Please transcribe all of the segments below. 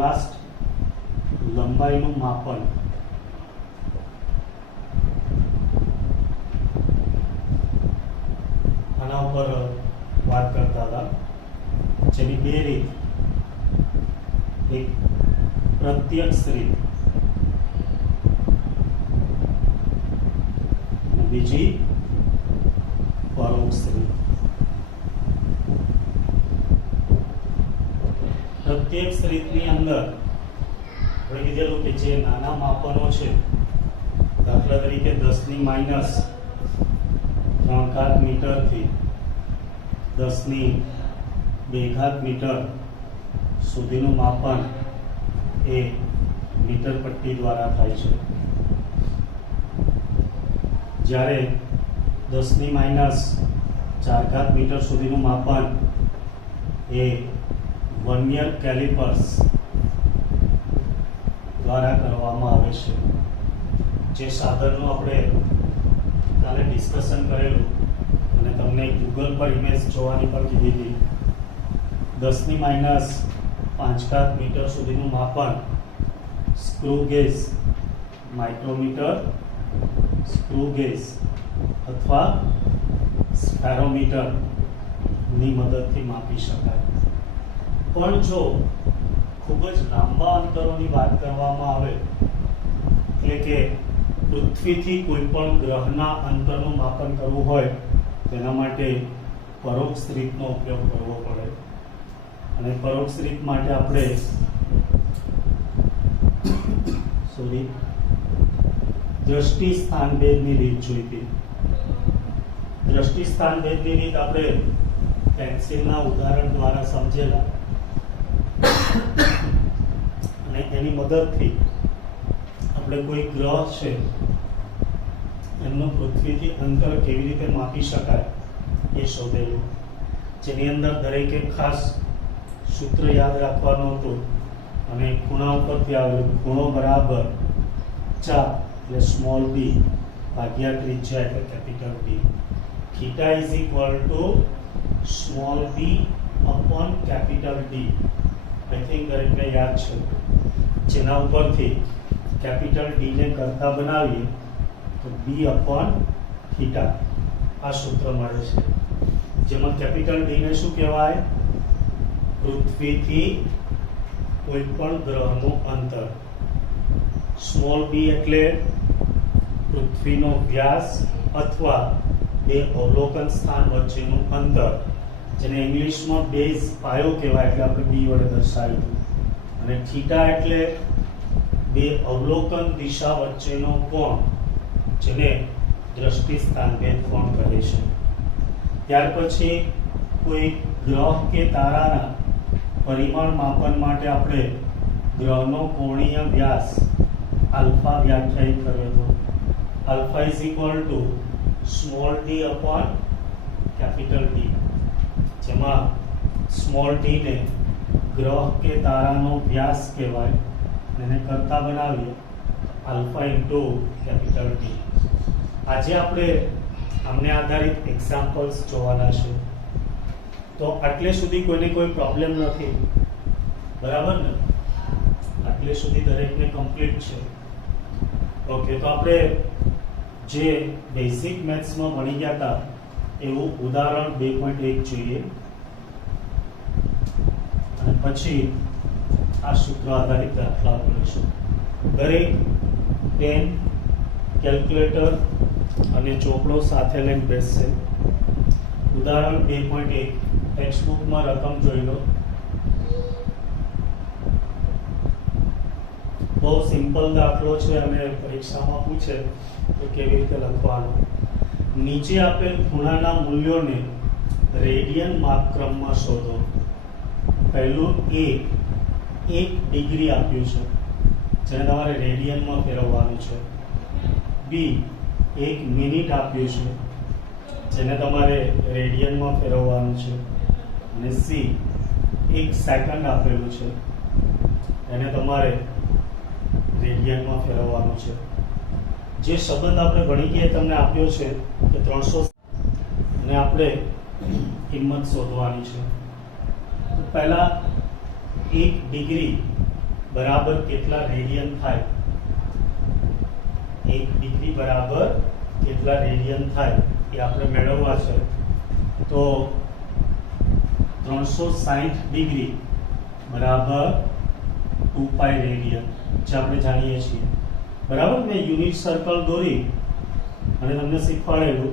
Last લંબાઈનું માપન આના ઉપર વાત કરતા હતા, જેની બે રીત, એક પ્રત્યક્ષ રીત અને બીજી પરોક્ષ રીત. પ્રત્યક્ષ રીતની અંદર આપણે કીધેલું કે જે નાના માપનો છે, દાખલા તરીકે 10 ની માઇનસ 3 ઘાત મીટર થી 10 ની 2 ઘાત મીટર સુધીનું માપન એ મીટર પટ્ટી દ્વારા થાય છે. જ્યારે 10 ની માઇનસ 4 ઘાત મીટર સુધીનું માપન એ વર્નિયર કેલિપર્સ દ્વારા કરવામાં આવે છે. જે સાધનનું આપણે કાલે ડિસ્કશન કરેલું અને તમને ગૂગલ પર ઇમેજ જોવાની પણ કીધી હતી, 10 ની માઇનસ 5 ઘાત મીટર સુધીનું માપન screw gauge, micrometer, screw gauge અથવા સ્પેરોમીટર ની મદદથી માપી શકાય. પણ જો ખૂબ જ લાંબા અંતરોની વાત કરવામાં આવે, એટલે કે પૃથ્વીથી કોઈ પણ ગ્રહના અંતરનું માપન કરવું હોય, તેના માટે પરોક્ષ રીતનો ઉપયોગ કરવો પડે. અને પરોક્ષ રીત માટે આપણે દ્રષ્ટિ સ્થાન ભેદની રીત જોઈ હતી. દ્રષ્ટિ સ્થાન ભેદની રીત આપણે પેન્સિલના ઉદાહરણ દ્વારા સમજેલા, અને એની મદદથી આપણે કોઈ ગ્રહ છે એમનું પૃથ્વીથી અંતર કેવી રીતે માપી શકાય એ શોધેલું. જેની અંદર દરેકે ખાસ સૂત્ર યાદ રાખવાનું હતું અને ખૂણા ઉપરથી આવેલું, ખૂણો બરાબર ચાપ એટલે સ્મોલ બી ભાગ્યા ત્રિજ્યા એટલે capital B. Theta is equal to small b upon capital D. I think દરેકને યાદ છે. જેના ઉપરથી કેપિટલ ડી ને કરતા બનાવીએ તો બી અપોન થીટા આ સૂત્ર મળે છે. જેમાં કેપિટલ ડી ને શું કહેવાય? પૃથ્વીથી કોઈ પણ ગ્રહનું અંતર. સ્મોલ બી એટલે પૃથ્વીનો વ્યાસ અથવા બે અવલોકન સ્થાન વચ્ચેનું અંતર, જેને ઇંગ્લિશમાં બેઝ પાયો કહેવાય, એટલે આપણે બી વડે દર્શાવ્યું. અને થીટા એટલે બે અવલોકન દિશા વચ્ચેનો કોણ, જેને દ્રષ્ટિ સ્થાનભેદ કોણ કહે છે. ત્યાર પછી કોઈ ગ્રહ કે તારાના પરિમાણ માપન માટે આપણે ગ્રહનો કોણીય વ્યાસ આલ્ફા વ્યાખ્યાયિત કર્યો હતો. Alpha is equal to small D upon capital D, જેમાં સ્મોલ ડી ને ગ્રહ કે તારાનો વ્યાસ કહેવાય, એને કરતા બનાવીએ આલ્ફા ઇન્ટુ કેપિટલ ડી. આજે આપણે આમને આધારિત એક્ઝામ્પલ્સ જોવાના છે. તો આટલે સુધી કોઈને કોઈ પ્રોબ્લેમ નથી, બરાબર ને? આટલે સુધી દરેકને કમ્પ્લીટ છે. ઓકે, તો આપણે જે બેઝિક મેથ્સમાં ભણી ગયા હતા એવું ઉદાહરણ 2.1 જોઈએ, અને પછી આ સૂત્ર આધારિત દાખલા કરીશું. દરેક પેન, કેલ્ક્યુલેટર અને ચોપડો સાથે લઈને બેસશે. ઉદાહરણ 2.1 ટેક્સ્ટ બુકમાં રકમ જોઈ લો. બહુ સિમ્પલ દાખલો છે અને પરીક્ષામાં પૂછે તો કેવી રીતે લખવાનો. નીચે આપેલ ખૂણાના મૂલ્યોને રેડિયન માપક્રમમાં શોધો. પહેલું A 1 ડિગ્રી આપ્યું છે, જેને તમારે રેડિયનમાં ફેરવવાનું છે. B 1 મિનિટ આપ્યું છે, જેને તમારે રેડિયનમાં ફેરવવાનું છે. અને C 1 સેકન્ડ આપેલું છે, એને તમારે રેડિયનમાં ફેરવવાનું છે. જે સંબંધ આપણે ભણી ગયા તમને આપ્યો છે કે 300, અને આપણે કિંમત શોધવાની છે. તો પહેલા 1 ડિગ્રી બરાબર કેટલા રેડિયન થાય? 1 ડિગ્રી બરાબર કેટલા રેડિયન થાય એ આપણે મેળવવા છે. તો 360 ડિગ્રી બરાબર 2 પાઈ રેડિયન, જે આપણે જાણીએ છીએ. બરાબર, મેં યુનિટ સર્કલ દોરી અને તમને શીખવાડેલું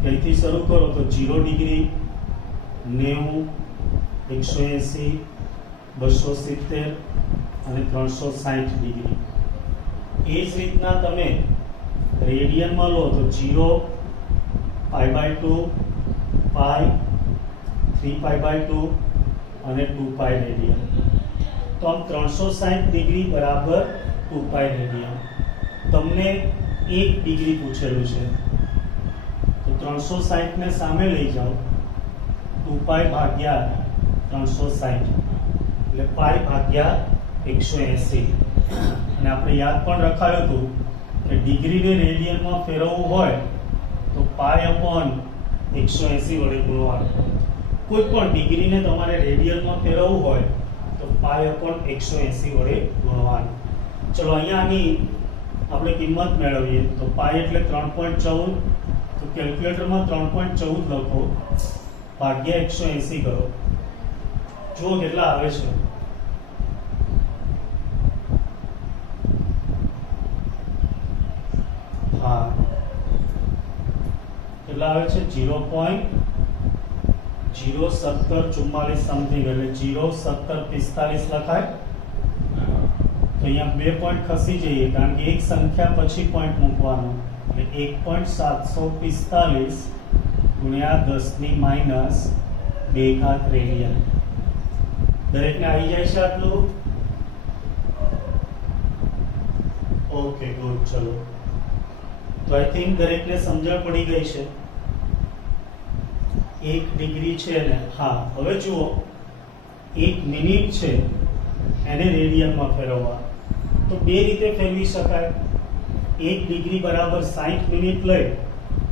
કે અહીંથી શરૂ કરો તો 0 ડિગ્રી, 90, 180, 270 અને 360 ડિગ્રી. એ જ રીતના તમે રેડિયનમાં લો તો 0, π/2, પાઈ, 3π/2 અને 2 પાઈ રેડિયન. તો આમ 360 ડિગ્રી બરાબર 2 પાઈ રેડિયન. તમને 1 ડિગ્રી પૂછેલું છે તો 360 ને સામે લઈ જાઓ, 2 પાઈ ભાગ્યા 360 એટલે પાઈ ભાગ્યા 180. અને આપણે યાદ પણ રખાયું હતું કે ડિગ્રીને રેડિયનમાં ફેરવવું હોય તો પાઈ અપોન 180 વડે ગુણવાનું. કોઈ પણ ડિગ્રીને તમારે રેડિયનમાં ફેરવવું હોય તો પાઈ અપોન 180 વડે ગુણવાનું. ચલો અહીંયા આની આપણે કિંમત મેળવીએ તો પાઈ એટલે 3.14. તો કેલ્ક્યુલેટરમાં 3.14 લખો, ભાગ્યા 180 કરો, જુઓ કેટલા આવે છે. હા, કેટલા આવે છે? 0.01744 સમથિંગ, એટલે 0.1745 લખાય. તો અહીંયા 2 પોઈન્ટ ખસી જઈએ કારણ કે એક સંખ્યા પછી પોઈન્ટ મૂકવાનો, એટલે 1.745 ગુણ્યા 10⁻2 રેડિયન. દરેકને આવી જાય છે આટલું? Okay, good. ચલો, તો આઈ થિંક દરેકને સમજણ પડી ગઈ છે. 1 ડિગ્રી છે ને, હા, હવે જુઓ 1 મિનિટ છે એને રેડિયનમાં ફેરવવા તો બે રીતે ફેરવી શકાય. 1 ડિગ્રી બરાબર 60 મિનિટ લઈ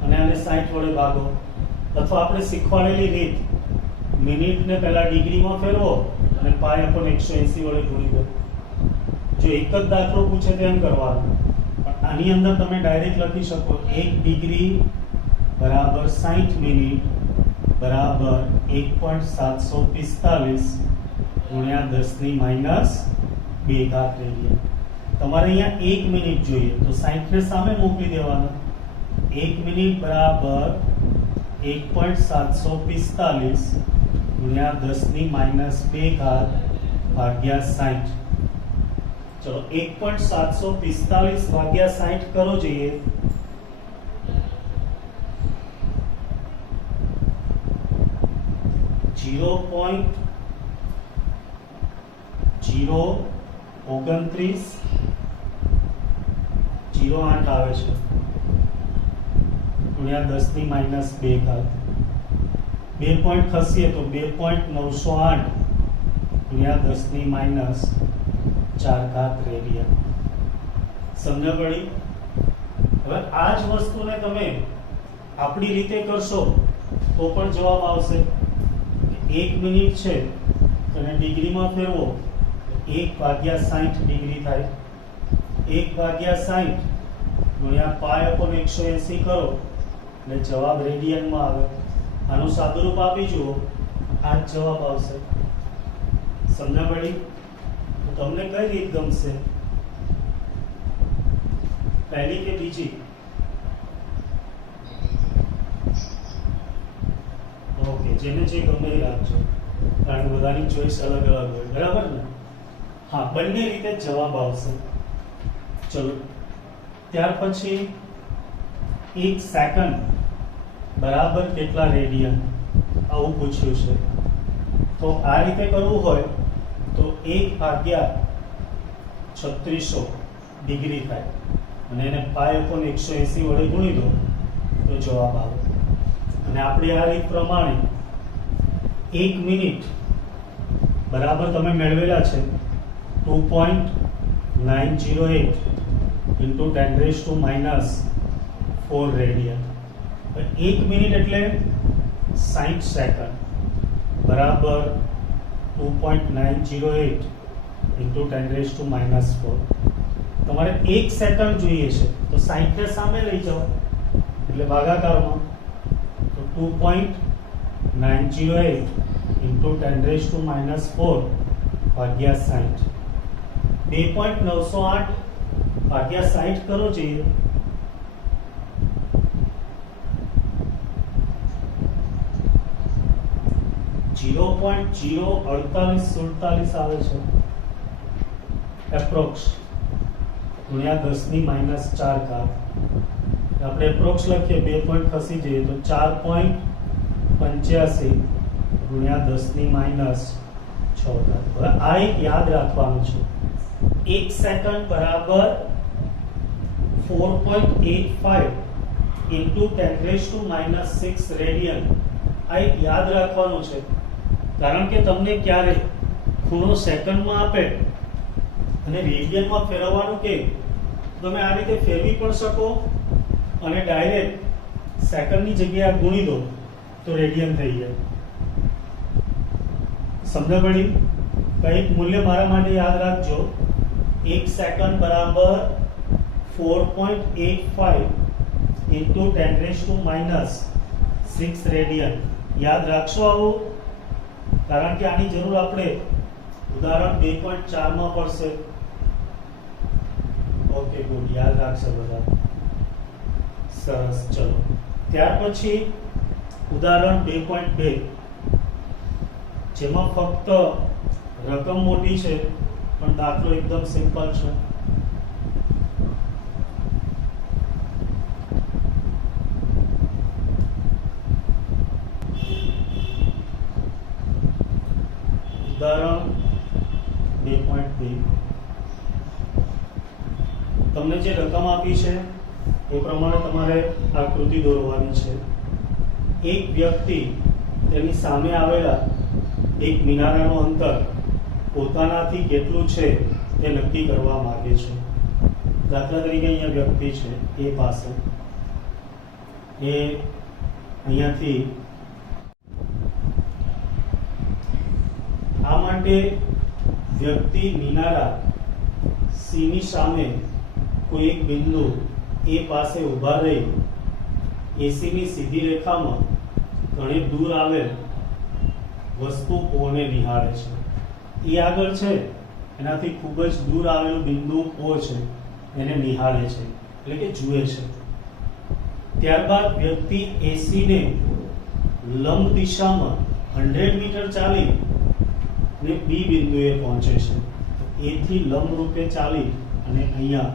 અને આને 60 વડે ભાગો, અથવા આપણે શીખવાડેલી રીત મિનિટને પહેલા ડિગ્રીમાં ફેરવો અને પાઈ અપોન 180 વડે ગુણી દો. જો એક જ દાખલો પૂછે તેમ કરવાનું, પણ આની અંદર તમે ડાયરેક્ટ લખી શકો 1 ડિગ્રી બરાબર 60 મિનિટ બરાબર 1.745 ગુણ્યા 10⁻2 રેડિયન. તમારે અહીંયા 1 મિનિટ જોઈએ તો 60 ને સામે મોકલી દેવાના. 1 મિનિટ બરાબર 1.745 ગુણ્યા 10⁻2 ભાગ્યા 60. ચલો, 1.745 ભાગ્યા 60 કરો જોઈએ. જીરો 0.02908 આવે છે ગુણ્યા 10⁻2. 2 પોઈન્ટ ખસીએ તો 2.908 ગુણ્યા 10⁻4 રેડિયન. સમજ પડી? હવે આ જ વસ્તુને તમે આપણી રીતે કરશો તો પણ જવાબ આવશે. 1 મિનિટ છે અને ડિગ્રીમાં ફેરવો 1/60 ડિગ્રી થાય. 1/60 ગુણ્યા પાઈ અપોન 180 કરો એટલે જવાબ રેડિયનમાં આવે. આનું સાદુરૂપ આપી જુઓ, આ જ જવાબ આવશે. સમજ પડી? તો તમને કઈ રીત ગમશે, પહેલી કે બીજી? ઓકે, જેને જે ગમે એ રાખજો, કારણ કે બધાની ચોઈસ અલગ અલગ હોય. બરાબર ને? હા, બંને રીતે જવાબ આવશે. ચલો, ત્યાર પછી 1 સેકન્ડ બરાબર કેટલા રેડિયન, આવું પૂછ્યું છે. તો આ રીતે કરવું હોય તો 1/3600 ડિગ્રી થાય અને એને પાઈ અપોન 180 વડે ગુણી દો તો જવાબ આવે. અને આપણે આ રીત પ્રમાણે 1 મિનિટ બરાબર તમે મેળવેલા છે 2.908 into 10⁻⁴ રેડિયન. 1 મિનિટ એટલે 60 સેકન્ડ બરાબર 2.908 ઇન્ટુ 10⁻⁻⁴. તમારે 1 સેકન્ડ જોઈએ છે તો 60 ને સામે લઈ જાઓ એટલે ભાગાકારમાં, તો 2.908 ઇન્ટુ 10⁻⁴ ભાગ્યા 60. 2.908 ભાગ્યા 60 કરો જોઈએ. .04847 આવે છે એપ્રોક્સ, ગુણ્યા 10⁻⁴. આપણે એપ્રોક્સ લખીએ, 2 પોઈન્ટ ખસી જઈએ તો 4.85 ગુણ્યા 10⁻⁶. હવે આ એક યાદ રાખવાનું છે, 1 સેકન્ડ બરાબર 4.85 ઇન્ટુ 10⁻⁻6 રેડિયન. આ એક યાદ રાખવાનું છે, કારણ કે તમને ક્યારે ખૂણો સેકન્ડમાં આપે અને રેડિયનમાં ફેરવવાનું કે તમે આ રીતે ફેરવી પણ શકો અને ડાયરેક્ટ સેકન્ડની જગ્યાએ ગુણી દો તો રેડિયન થઈ જાય. સમજ પડી? કંઈક મૂલ્ય મારા માટે યાદ રાખજો, 1 સેકન્ડ બરાબર 4.85 ઇન્ટુ 10⁻⁻6 રેડિયન. યાદ રાખશો આવું, કારણ કે આની જરૂર આપણે ઉદાહરણ 2.4 માં પડશે. ઓકે ગુડ, યાદ રાખશો બધા. સરસ, ચલો ત્યાર પછી ઉદાહરણ 2.2, જેમાં ફક્ત રકમ મોટી છે પણ દાખલો એકદમ સિમ્પલ છે. ઉદાહરણ 2.2, તમને જે રકમ આપી છે એ પ્રમાણે તમારે આકૃતિ દોરવાની છે. એક વ્યક્તિ તેની સામે આવેલા એક મિનારાનું અંતર પોતાનાથી કેટલું છે તે નક્કી કરવા માંગે છે. દાખલા તરીકે અહીંયા વ્યક્તિ છે, એ પાસે એ અહીંયાથી આ માટે વ્યક્તિ મિનારા સી ની સામે કોઈ એક બિંદુ એ પાસે ઊભા રહી એસી ની સીધી રેખામાં ઘણી દૂર આવેલ વસ્તુ O ને નિહાળે છે. એ આગળ છે એનાથી ખૂબ જ દૂર આવેલું બિંદુ O છે એને નિહાળે છે, એટલે કે જુએ છે. ત્યારબાદ વ્યક્તિ એસી ને લંબ દિશામાં 100 મીટર ચાલી ને બી બિંદુએ પહોંચે છે. એ થી લંબ રૂપે ચાલી અને અહીંયા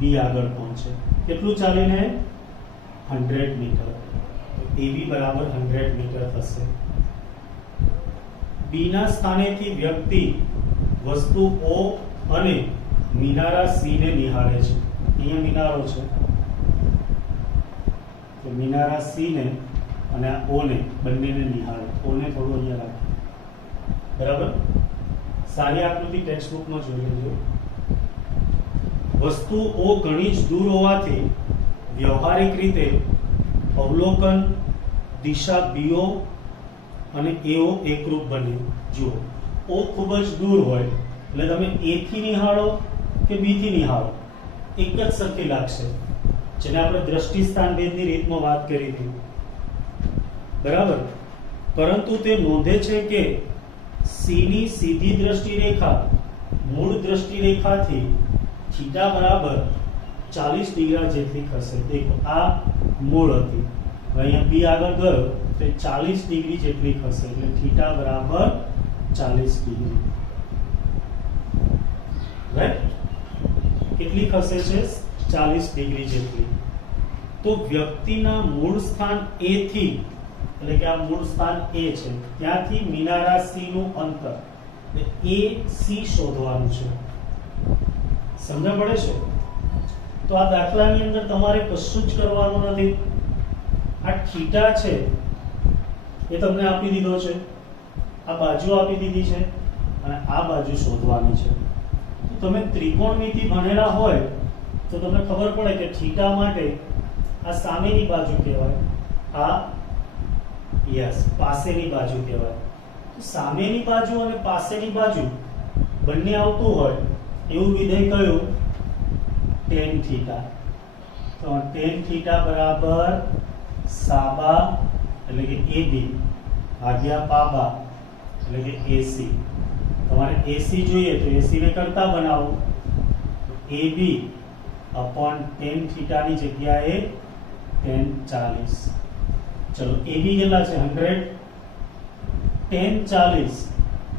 બી આગળ પહોંચે. કેટલું ચાલીને? 100 મીટર. AB બરાબર 100 મીટર થશે. બી ના સ્થાનેથી વ્યક્તિ વસ્તુ O અને મિનારા સી ને નિહાળે છે. અહીંયા મિનારો છે તો મિનારા સી ને અને O ને બંનેને નિહાળે. O ને થોડું અહીંયા રાખો, બરાબર. સારી આકૃતિ ટેક્સ્ટબુકમાં જોઈ લેજો. વસ્તુ O ઘણી જ દૂર હોવાથી વ્યવહારિક રીતે અવલોકન દિશા BO અને AO એકરૂપ બને. જુઓ, O ખૂબ જ દૂર હોય એટલે તમે A થી નિહાળો કે B થી નિહાળો એક જ સરખી લાગશે, જેને આપણે દ્રષ્ટિ સ્થાન ભેદની રીતમાં વાત કરી હતી, બરાબર. પરંતુ તે નોંધે છે કે C ની સીધી દ્રષ્ટિ રેખા મૂળ દ્રષ્ટિ રેખાથી થીટા બરાબર 40 ડિગ્રી જેટલી ખસે. દેખો, આ મૂળ હતી, હવે અહીંયા બી આગળ ગયો તો 40 ડિગ્રી જેટલી ખસે, એટલે થીટા બરાબર 40 ડિગ્રી. રાઈટ? કેટલી ખસે છે? 40 ડિગ્રી જેટલી. તો વ્યક્તિના મૂળ સ્થાન A થી, એટલે કે આ મૂળ સ્થાન A છે, ત્યાંથી મિનારા સી નું અંતર AC શોધવાનું છે. સમજ પડે છે? તો આ દાખલાની અંદર તમારે કશું જ કરવાનું નથી. આ થીટા છે એ તમને આપી દીધો છે, આ બાજુ આપી દીધી છે અને આ બાજુ શોધવાની છે. તો તમે ત્રિકોણમિતિ ભણેલા હોય તો તમને ખબર પડે કે થીટા માટે આ સામેની બાજુ કહેવાય, આ યસ પાસેની બાજુ કહેવાય. તો સામેની બાજુ અને પાસેની બાજુ બંને આવતું હોય એવું વિધેય કયું? tan theta. તો tan થીટા બરાબર સાબા એટલે કે AB ભાગ્યા પાબા એટલે કે AC. તમારે AC જોઈએ તો AC ને કરતા બનાવો. AB upon tan થીટા ની જગ્યાએ tan 40. ચલો AB કેટલા છે? 100. tan 40.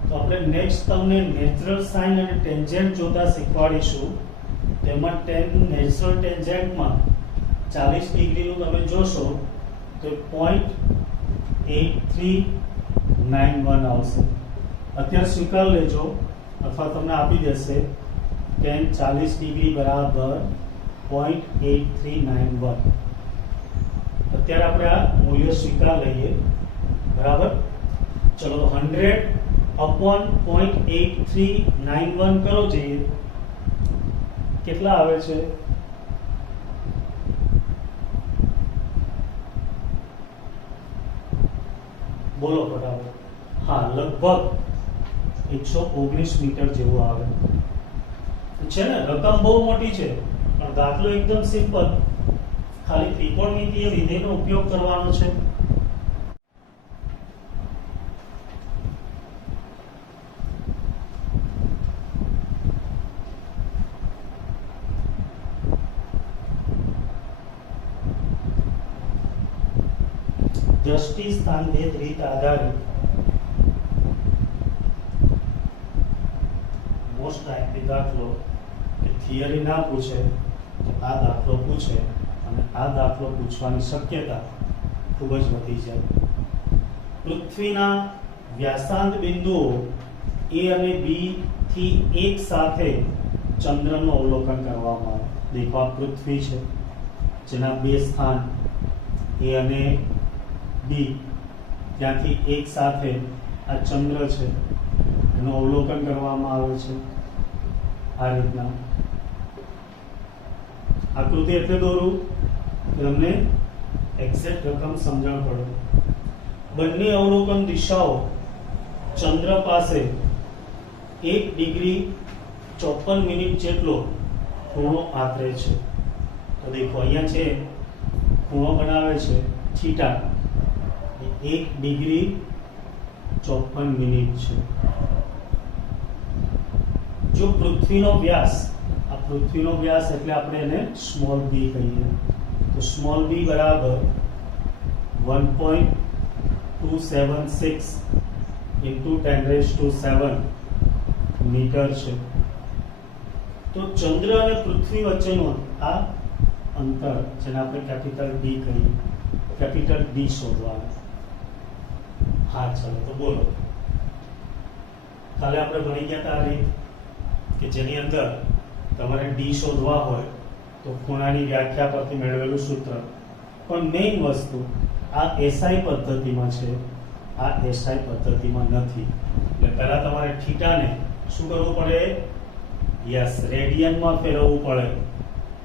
તો આપણે નેક્સ્ટ તમને નેચરલ સાઇન અને ટેન્જેન્ટ જોતા શીખવાડીશું. તેમાં tan નેચરલ ટેન્જેન્ટમાં 40 ડિગ્રીનું તમે જોશો તો 0.8391 આવશે. અત્યારે સ્વીકાર લેજો અથવા તમને આપી દેશે tan 40 ડિગ્રી બરાબર 0.8391. અત્યારે આપણે આ મૂલ્ય સ્વીકાર લઈએ. બરાબર. ચલો 100 upon 0.8391 કરો જઈએ કેટલા આવે છે? બોલો બરાબર. હા, લગભગ 119 મીટર જેવું આવે છે ને. રકમ બહુ મોટી છે પણ દાખલો એકદમ સિમ્પલ. ખાલી ત્રિકોણમિતિય વિધેયનો ઉપયોગ કરવાનો છે. દ્રષ્ટિ સ્થાન ભેદ રીત આધારિત મોસ્ટ ટાઈપી દાખલો કે થિયરી ના પૂછે તો આ દાખલો પૂછે અને આ દાખલો પૂછવાની શક્યતા ખૂબ જ વધી જાય. પૃથ્વીના વ્યાસાંત બિંદુઓ A અને B થી એક સાથે ચંદ્રનું અવલોકન કરવામાં આવે. દેખો આ પૃથ્વી છે જેના બે સ્થાન A અને B ત્યાંથી એક સાથે આ ચંદ્ર છે એનું અવલોકન કરવામાં આવે છે. આ રીતના આકૃતિ એટલે દોરું કે તમને એક્ઝેક્ટ રકમ સમજણ પડે. બંને અવલોકન દિશાઓ ચંદ્ર પાસે 1 ડિગ્રી 54 મિનિટ જેટલો ખૂણો આતરે છે. તો દેખો અહીંયા છે ખૂણો બનાવે છે થીટા, 1 ડિગ્રી 54 મિનિટ છે. જો પૃથ્વીનો વ્યાસ, આ પૃથ્વીનો વ્યાસ એટલે આપણે એને સ્મોલ b કહીએ, તો સ્મોલ b બરાબર 1.276 into 10⁷ મીટર છે. તો ચંદ્ર અને પૃથ્વી વચ્ચેનું આ અંતર જેને આપણે કેપિટલ D કહીએ, કેપિટલ D શોધવાનું. હા ચલો તો બોલો. કાલે આપણે ભણી ગયા હતા આ રીત કે જેની અંદર તમારે D શોધવા હોય તો ખૂણાની વ્યાખ્યા પરથી મેળવેલું સૂત્ર. પણ મેઇન વસ્તુ આ SI પદ્ધતિમાં છે, આ SI પદ્ધતિમાં નથી. એટલે પહેલા તમારે થીટાને શું કરવું પડે? યસ, રેડિયનમાં ફેરવવું પડે.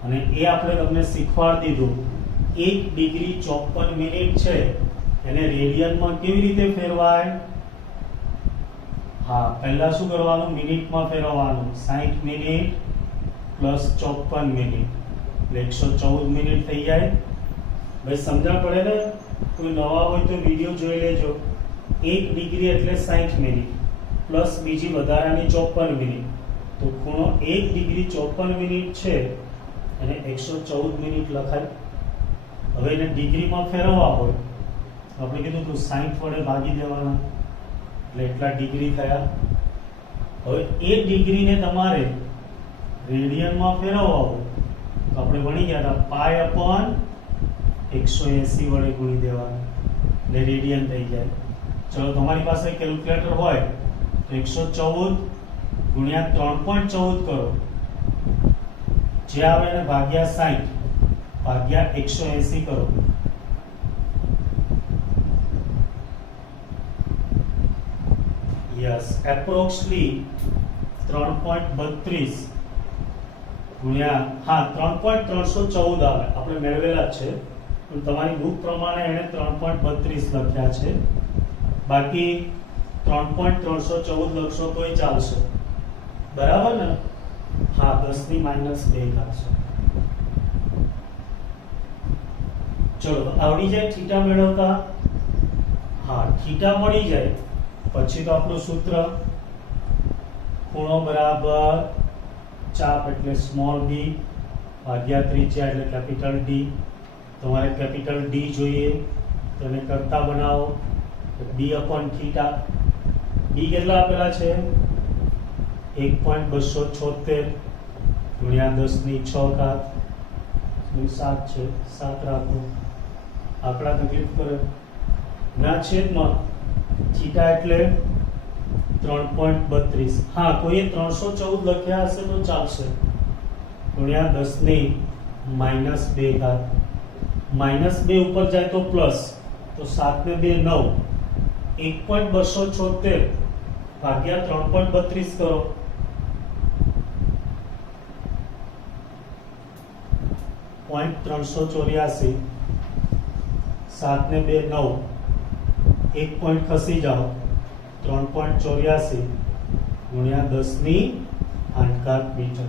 અને એ આપણે તમને શીખવાડી દીધું. 1 ડિગ્રી 54 મિનિટ છે એને રેડિયનમાં કેવી રીતે ફેરવાય? હા, પહેલા શું કરવાનું? મિનિટમાં ફેરવવાનું. 60 મિનિટ પ્લસ 54 મિનિટ એટલે 114 મિનિટ થઈ જાય. ભાઈ સમજણ પડે ને? કોઈ નવા હોય તો વિડીયો જોઈ લેજો. 1 ડિગ્રી એટલે 60 મિનિટ પ્લસ બીજી વધારાની 54 મિનિટ, તો ખૂણો 1 ડિગ્રી 54 મિનિટ છે અને 114 મિનિટ લખાય. હવે એને ડિગ્રીમાં ફેરવવા હોય આપણે કીધું તો 60 વડે ભાગી દેવાના એટલે એટલા ડિગ્રી થયા. હવે એ ડિગ્રીને તમારે રેડિયનમાં ફેરવવા હોય તો આપણે ભણી ગયા હતા પાઈ અપોન 180 વડે ગુણી દેવાના એટલે રેડિયન થઈ જાય. ચલો તમારી પાસે કેલ્ક્યુલેટર હોય તો 114 ગુણ્યા 3.14 કરો, જે આવે એને ભાગ્યા 60 ભાગ્યા 180 કરો. યસ, એપ્રોક્સલી 3.32 ગુણ્યા 3.314 આવે. આપણે મેળવેલા જ છે પણ તમારી બુક પ્રમાણે એને 3.32 લખ્યા છે. બાકી 3.314 લખશો તોય ચાલશે. બરાબર ને? હા, 10 ની -2 ઘાત છે. ચલો આવડી જાય થીટા મેળવતા. હા, થીટા મળી જાય પછી તો આપણું સૂત્ર ખૂણો બરાબર ચાપ એટલે સ્મોલ b ભાગ્યા ત્રિજ્યા એટલે કેપિટલ D. તમારે કેપિટલ D જોઈએ તો એને કરતા બનાવો b upon થીટા. b કેટલા આપેલા છે? 1.276 ગુણ્યા 10 ની 6 ઘાત 7 છે. 7 રાખો. આંકડા તકલીફ કરે ના છેદમાં થીટા એટલે 3.32. હા, કોઈએ 314 લખ્યા હશે તો ચાલશે. ગુણ્યા 10 ની -2 ઘાત. -2 ઉપર જાય તો પ્લસ, તો 7 ને 2 9. 1.276 ભાગ્યા 3.32 કરો. 0.384. 7 ને 2 9. 1 પોઈન્ટ ખસી જાઓ. 3.84 ગુણ્યા 10 ની 8 ઘાત મીટર.